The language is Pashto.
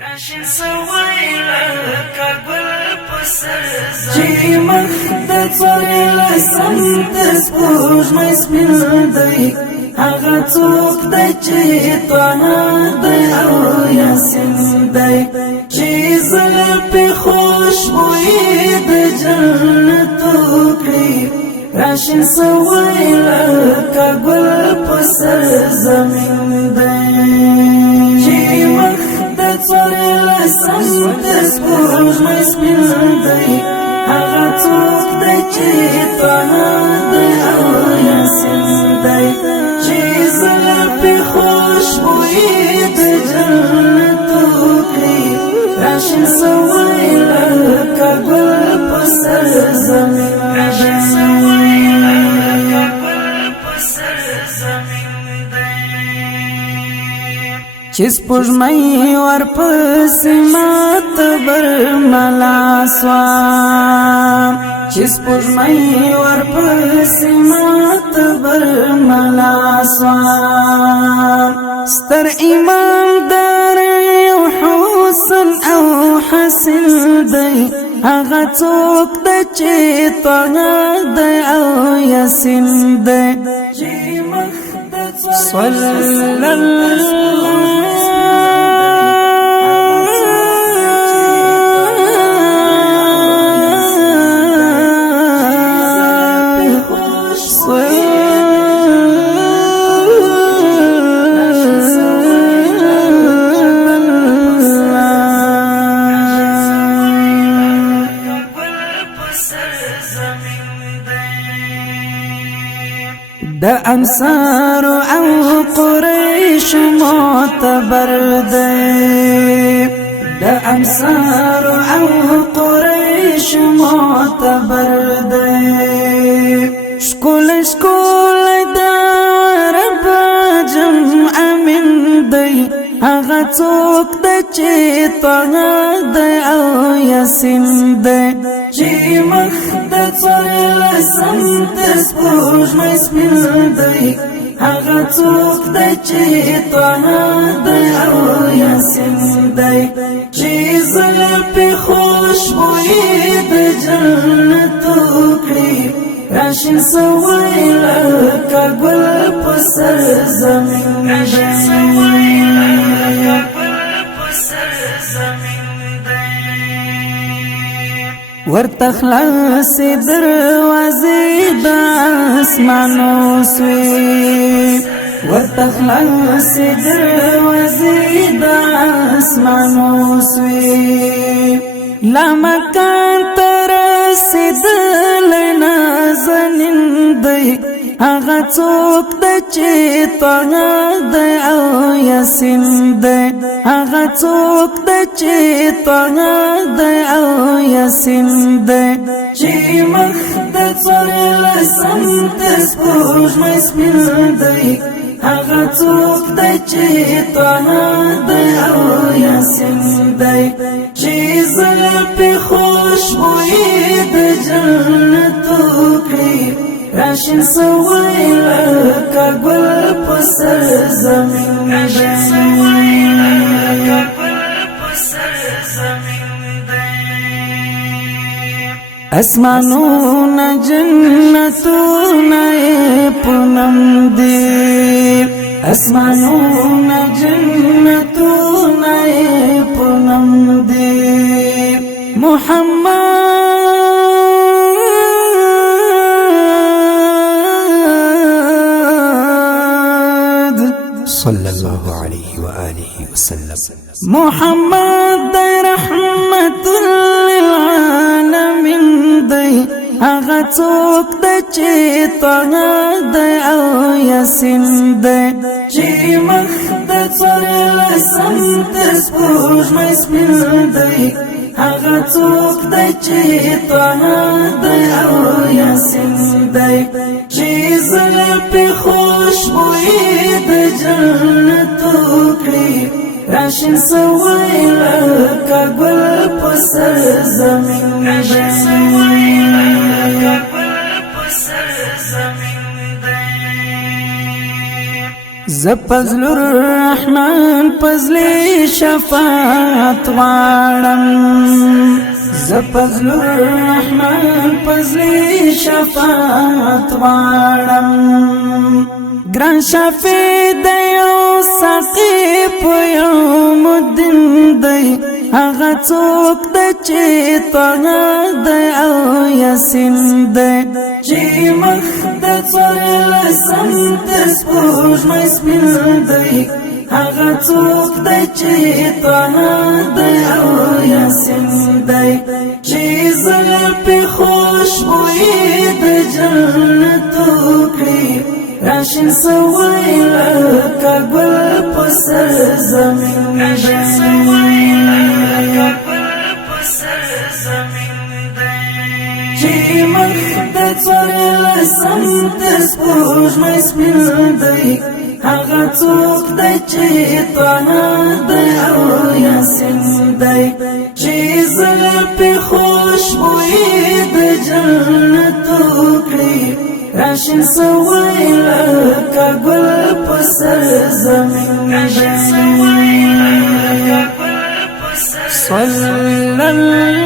راشن سوی لکه گل پسر زمین چی مخد څوری لسم د سپوږمۍ سپین دی هغه څوک دی چې طه دی او یاسین دی چې زلفې خوشبویي د جنت وکړي راشن سوی لکه گل پسر زمین دی چې مخد څوری لسم د سپوږمۍ سپین دی هغه څوک دی چې طه دی او یاسین دی چې زلفې خوشبویي د جنت وکړي راشن سوی لکه گل پسر زمین چې سپوږمۍ ورپسې ماته برملا سوه چې سپوږمۍ ورپسې ماته برملا سوه ستر ایماندار یو حسن او حسین دی هغه څوک دی چې طه دی او یاسین دی چې مخد صلی الله د انصار او قریش معتبر دی د انصار او قریش معتبر دی شکول شکول د عرب جمع من دی هغه څوک دی چې طه دی او یاسین دی چې مخد څوری لسم د سپوږمۍ سپین دی هغه څوک دی چې طه دی او یاسین دی چې زلفې خوشبویي د جنت وکړي راشن سوی لکه گل پسر زمین ورته خلاصې دروازې د اسمانو سوې ورته خلاصې دروازې د اسمانو سوې لا مکان ته رسېدلی نازنین دی هغه څوک دی چې طه دی او یاسین دی هغه څوک دی چې طه دی او یاسین دی چې مخد څوری لسم د سپوږمۍ سپین دی هغه څوک دی چې طه دی او یاسین دی چې زلفې خوشبویي د جنت وکړي راشن سوی لکه گل پسر زمین اسمانونه جنتونه پونم دی اسمانونه جنتونه پونم دی محمد صلى الله عليه وآله وسلم محمد دی رحمت للعالمین دی هغه څوک دی چې طه دی او یاسین دی چې مخد څوری لسم د سپوږمۍ سپین دی هغه څوک دی چې طه دی او یاسین دی چې زلفې خوشبویي د جنت وکړي راشن سوی لکه گل پسر زمین زپزل الرحمن پزلی شفاعت غواړم زپزل الرحمن پزلی شفاعت غواړم ګران شفیع دی او ساقي په یوم الدین دی هغه څوک دی چې طه دی او یاسین دی چې مخ د څوارلسم تر سپوږمۍ سپین دی هغه څوک دی چې طه دی او یاسین دی چې زلفې خوشبویي د جنت وکړي راشن سوی لکه ګل په سر زمین چې مخ د څوارلسم تر سپوږمۍ سپین دی هغه څوک دی چې طه دی او یاسین دی چې زلفې خوشبویي د جنت وکړي راشن سوی لکه ګل په سر زمین صلی